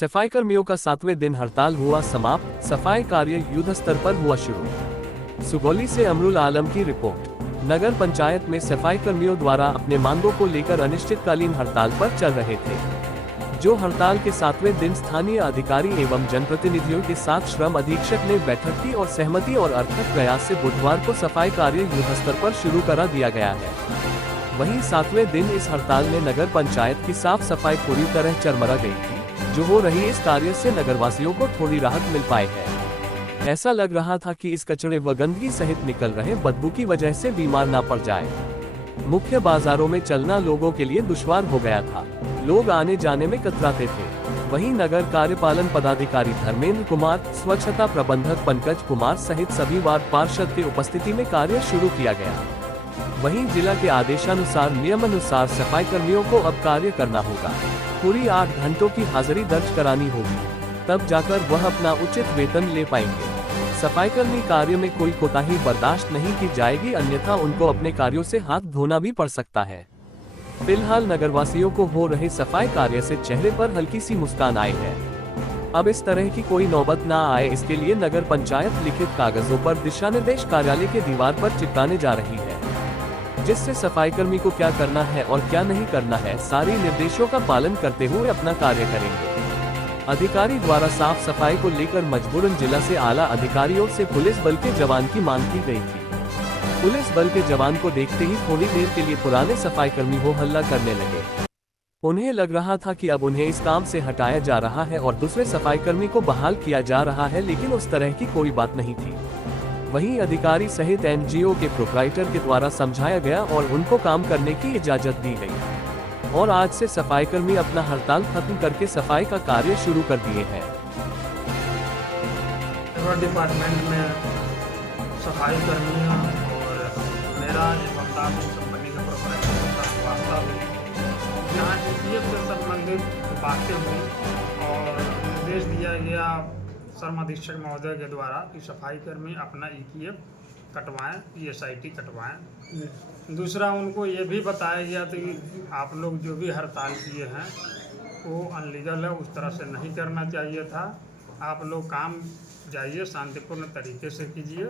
सफाई कर्मियों का 7वें दिन हड़ताल हुआ समाप्त, सफाई कार्य युद्ध स्तर पर हुआ शुरू। सुगौली से अमरुल आलम की रिपोर्ट। नगर पंचायत में सफाई कर्मियों द्वारा अपने मांगों को लेकर अनिश्चितकालीन हड़ताल पर चल रहे थे। जो हड़ताल के 7वें दिन स्थानीय अधिकारी एवं जनप्रतिनिधियों के साथ श्रम अधीक्षक ने बैठक की और सहमति और अर्थक प्रयास से बुधवार को सफाई कार्य युद्ध स्तर पर शुरू करा दिया गया है। वहीं 7वें दिन इस हड़ताल में नगर पंचायत की साफ सफाई पूरी तरह चरमरा गई थी। जो हो रही इस कार्य से नगरवासियों को थोड़ी राहत मिल पाई है। ऐसा लग रहा था कि इस कचरे व गंदगी सहित निकल रहे बदबू की वजह से बीमार ना पड़ जाए। मुख्य बाजारों में चलना लोगों के लिए दुश्वार हो गया था। लोग आने जाने में कतराते थे। वहीं नगर कार्यपालन पदाधिकारी धर्मेंद्र कुमार, स्वच्छता प्रबंधक पंकज कुमार सहित सभी वार्ड पार्षद की उपस्थिति में कार्य शुरू किया गया। वहीं जिला के आदेशानुसार नियमानुसार सफाई कर्मियों को अब कार्य करना होगा। पूरी 8 घंटों की हाजिरी दर्ज करानी होगी, तब जाकर वह अपना उचित वेतन ले पाएंगे। सफाई कर्मी कार्य में कोई कोताही बर्दाश्त नहीं की जाएगी, अन्यथा उनको अपने कार्यों से हाथ धोना भी पड़ सकता है। फिलहाल नगरवासियों को हो रहे सफाई कार्य से चेहरे पर हल्की सी मुस्कान आई है। अब इस तरह की कोई नौबत ना आए, इसके लिए नगर पंचायत लिखित कागजों पर दिशा निर्देश कार्यालय के दीवार पर चिपकाने जा रही है, जिससे सफाई कर्मी को क्या करना है और क्या नहीं करना है, सारी निर्देशों का पालन करते हुए अपना कार्य करेंगे। अधिकारी द्वारा साफ सफाई को लेकर मजबूरन जिला से आला अधिकारियों से पुलिस बल के जवान की मांग की गई थी। पुलिस बल के जवान को देखते ही थोड़ी देर के लिए पुराने सफाई कर्मी हो हल्ला करने लगे। उन्हें लग रहा था कि अब उन्हें इस काम से हटाया जा रहा है और दूसरे सफाई कर्मी को बहाल किया जा रहा है, लेकिन उस तरह की कोई बात नहीं थी। वहीं अधिकारी सहित एनजीओ के प्रोप्राइटर के द्वारा समझाया गया और उनको काम करने की इजाजत दी गई और आज से सफाई कर्मी अपना हड़ताल खत्म करके सफाई का कार्य शुरू कर दिए हैं। डिपार्टमेंट में सफाई कर्मियों और मेरा कंपनी का प्रोप्राइटर का वास्ता हुई, यहाँ ईपीएफ से संबंधित बातें हुई और निर्देश दिया गया श्रम अधीक्षक महोदय के द्वारा कि सफाई कर्मी अपना ईपीएफ कटवाएं, ईएसआईटी कटवाएं। दूसरा, उनको ये भी बताया गया था कि आप लोग जो भी हड़ताल किए हैं वो अनलीगल है, उस तरह से नहीं करना चाहिए था। आप लोग काम जाइए, शांतिपूर्ण तरीके से कीजिए।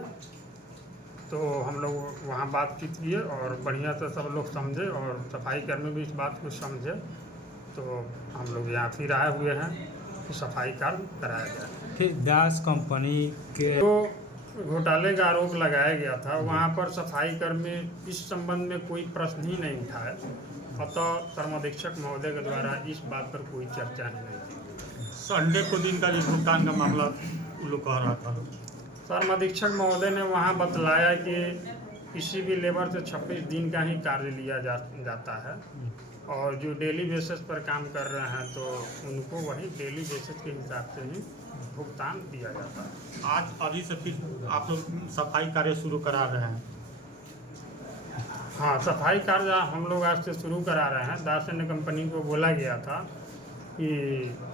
तो हम लोग वहाँ बातचीत किए और बढ़िया से सब लोग समझे और सफाई कर्मी भी इस बात को समझे। तो हम लोग यहाँ फिर आए हुए हैं कि सफाई कार्य कराया जाए। दास कंपनी के तो घोटाले का आरोप लगाया गया था, वहाँ पर सफाई कर्मी इस संबंध में कोई प्रश्न ही नहीं उठाए। अतः श्रम अधीक्षक महोदय के द्वारा इस बात पर कोई चर्चा ही नहीं थी। संडे को दिन का जो भुगतान का मामला लोग कह रहा था, श्रम अधीक्षक महोदय ने वहाँ बतलाया कि किसी भी लेबर से 26 दिन का ही कार्य लिया जाता है और जो डेली बेसिस पर काम कर रहे हैं तो उनको वही डेली बेसिस के हिसाब से ही भुगतान दिया जाता है। आज अभी से फिर आप लोग सफाई कार्य शुरू करा रहे हैं? हाँ, सफाई कार्य हम लोग आज से शुरू करा रहे हैं। दास एंड कंपनी को बोला गया था कि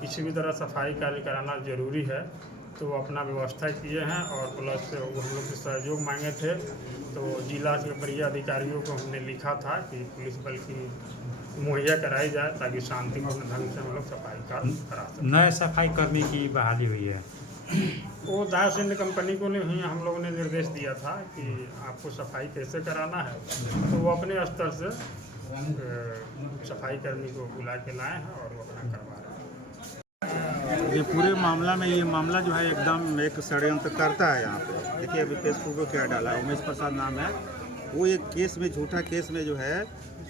किसी भी तरह सफाई कार्य कराना जरूरी है, तो अपना व्यवस्था किए हैं और प्लस हम लोग से सहयोग मांगे थे। तो जिला के वरीय अधिकारियों को हमने लिखा था कि पुलिस बल की मुहैया कराई जाए ताकि शांतिपूर्ण ढंग से हम लोग सफाई कार्य करा सकें। नए सफाई कर्मी की बहाली हुई है। वो दास एंड कंपनी को नहीं, हम लोगों ने निर्देश दिया था कि आपको सफाई कैसे कराना है, तो वो अपने स्तर से सफाई कर्मी को बुला के लाए हैं और वो अपना करवा रहे हैं। ये पूरे मामला में, ये मामला जो है एकदम एक षड्यंत्र करता है। यहाँ पे देखिए अभी फेसबुक पे क्या डाला है, उमेश प्रसाद नाम है। वो एक केस में, झूठा केस में जो है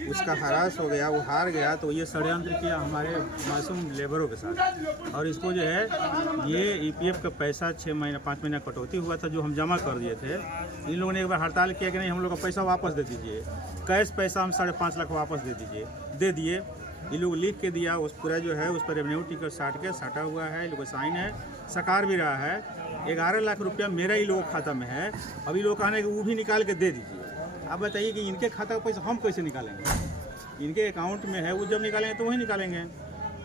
उसका हरास हो गया, वो हार गया, तो ये षड्यंत्र किया हमारे मासूम लेबरों के साथ। और इसको जो है ये ईपीएफ का पैसा 6 महीना 5 महीना कटौती हुआ था जो हम जमा कर दिए थे। इन लोगों ने एक बार हड़ताल किया कि नहीं हम लोग का पैसा वापस दे दीजिए, कैश पैसा हम 5.5 लाख वापस दे दीजिए, दे दिए। ये लोग लिख के दिया, उस पूरा जो है उस पर रेवेन्यू टिकट साटा हुआ है, इन लोगों का साइन है, सकार भी रहा है। 11 लाख रुपया मेरा ही लोगों खाता में है। अभी लोग कहने कि वो भी निकाल के दे दीजिए। आप बताइए कि इनके खाता का पैसा हम कैसे निकालेंगे? इनके अकाउंट में है, वो जब निकालेंगे तो वही निकालेंगे।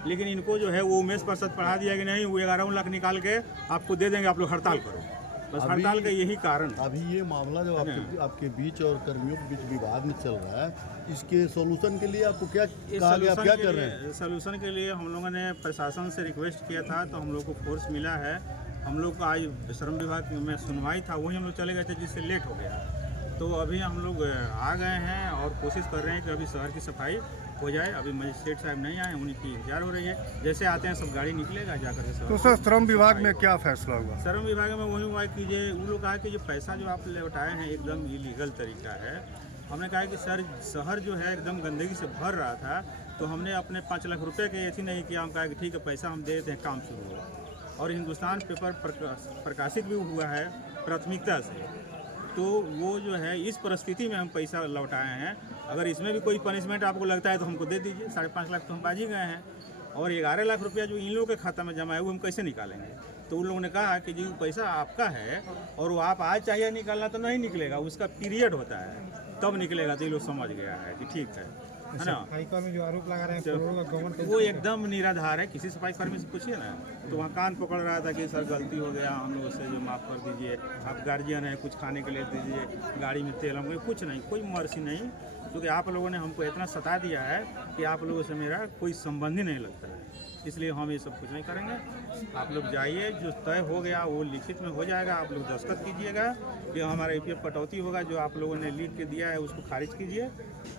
लेकिन इनको जो है वो उमेश प्रसाद पढ़ा दिया कि नहीं वो 11 लाख निकाल के आपको दे देंगे, आप लोग हड़ताल करो। बस हड़ताल का यही कारण है। अभी ये मामला जो आपके बीच और कर्मियों के बीच विवाद में चल रहा है, इसके सॉल्यूशन के लिए आपको क्या कहा गया, आप क्या कर रहे हैं? सॉल्यूशन के लिए हम लोगों ने प्रशासन से रिक्वेस्ट किया था, तो हम लोग को फोर्स मिला है। हम लोग को आज श्रम विभाग में सुनवाई था, वही हम लोग चले गए थे, जिससे लेट हो गया। तो अभी हम लोग आ गए हैं और कोशिश कर रहे हैं कि अभी शहर की सफाई हो जाए। अभी मजिस्ट्रेट साहब नहीं आए, उन्हीं की इंतजार हो रही है। जैसे आते हैं सब गाड़ी निकलेगा जाकर के। तो सर श्रम विभाग में क्या फैसला हुआ? श्रम विभाग में वही हुआ कि वो लोग कहा कि जो पैसा जो आप लौटाए हैं एकदम इलीगल तरीका है। हमने कहा कि सर शहर जो है एकदम गंदगी से भर रहा था, तो हमने अपने 5 लाख रुपए के ऐसी नहीं किया। हम कहा कि ठीक है पैसा हम दे देते हैं, काम शुरू हो। और हिंदुस्तान पेपर प्रकाशित भी हुआ है प्राथमिकता से, तो वो जो है इस परिस्थिति में हम पैसा लौटाए हैं। अगर इसमें भी कोई पनिशमेंट आपको लगता है तो हमको दे दीजिए। 5.5 लाख तो हम बाज ही गए हैं, और 11 लाख रुपया जो इन लोगों के खाता में जमा है वो हम कैसे निकालेंगे? तो उन लोगों ने कहा कि जी पैसा आपका है और वो आप आज चाहिए निकालना तो नहीं निकलेगा, उसका पीरियड होता है तब निकलेगा। तो ये लोग समझ गया है कि ठीक है ना। सफाई कर्मी जो आरोप लगा रहे हैं करोड़ों का गबन, वो एकदम निराधार है। किसी सफाई कर्मी से पूछिए ना, तो वहाँ कान पकड़ रहा था कि सर गलती हो गया, हम लोग से जो माफ़ कर दीजिए, आप गार्जियन हैं, कुछ खाने के लिए दीजिए, गाड़ी में तेल, हमको कुछ नहीं, कोई मर्सी नहीं, क्योंकि आप लोगों ने हमको इतना सता दिया है कि आप लोगों से मेरा कोई संबंध ही नहीं लगता है, इसलिए हम ये सब कुछ नहीं करेंगे। आप लोग जाइए, जो तय हो गया वो लिखित में हो जाएगा, आप लोग दस्तखत कीजिएगा कि हमारा EPF कटौती होगा, जो आप लोगों ने लिख के दिया है उसको खारिज कीजिए।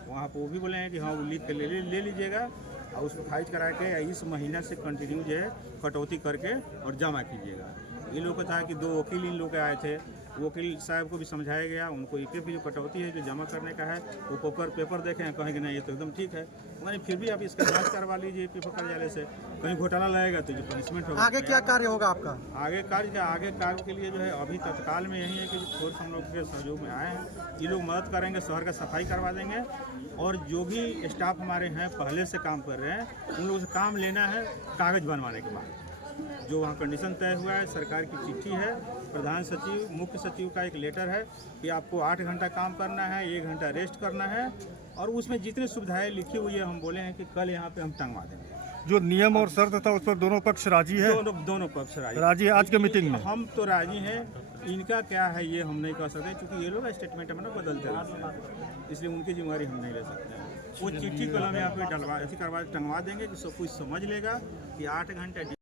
वहाँ पर वो भी बोले हैं कि हाँ वो लिख के ले लीजिएगा और उसको खारिज करा के इस महीने से कंटिन्यू जो है कटौती करके और जमा कीजिएगा। इन लोगों का था कि 2 वकील इन लोग आए थे, वकील साहब को भी समझाया गया, उनको EPF की जो कटौती है जो जमा करने का है वो पेपर देखें, कहेंगे नहीं ये तो एकदम ठीक है, मैंने फिर भी आप इसका जांच करवा लीजिए EPF कार्यालय से, कहीं घोटाला लगेगा तो जो पनिशमेंट होगा। आगे क्या कार्य होगा आपका? आगे कार्य के लिए जो है अभी तत्काल में यही है कि जो फोर्स हम लोग के सहयोग में आए हैं, ये लोग मदद करेंगे, शहर का सफाई करवा देंगे। और जो भी स्टाफ हमारे हैं पहले से काम कर रहे हैं, उन लोगों से काम लेना है कागज़ बनवाने के बाद। जो वहाँ कंडीशन तय हुआ है, सरकार की चिट्ठी है, प्रधान सचिव मुख्य सचिव का एक लेटर है कि आपको 8 घंटा काम करना है, 1 घंटा रेस्ट करना है, और उसमें जितनी सुविधाएं लिखी हुई है हम बोले हैं कि कल यहाँ पे हम टंगवा देंगे। जो नियम और शर्त था उस पर दोनों पक्ष राजी है? दोनों पक्ष राजी है आज के मीटिंग में? हम तो राजी हैं, इनका क्या है ये हम नहीं कह सकते, क्योंकि ये लोग स्टेटमेंट में ना बदलते रहते हैं, इसलिए उनकी जिम्मेवारी हम नहीं ले सकते। वो चिट्ठी कलम यहाँ पे टंगवा देंगे कि सब कुछ समझ लेगा कि 8 घंटे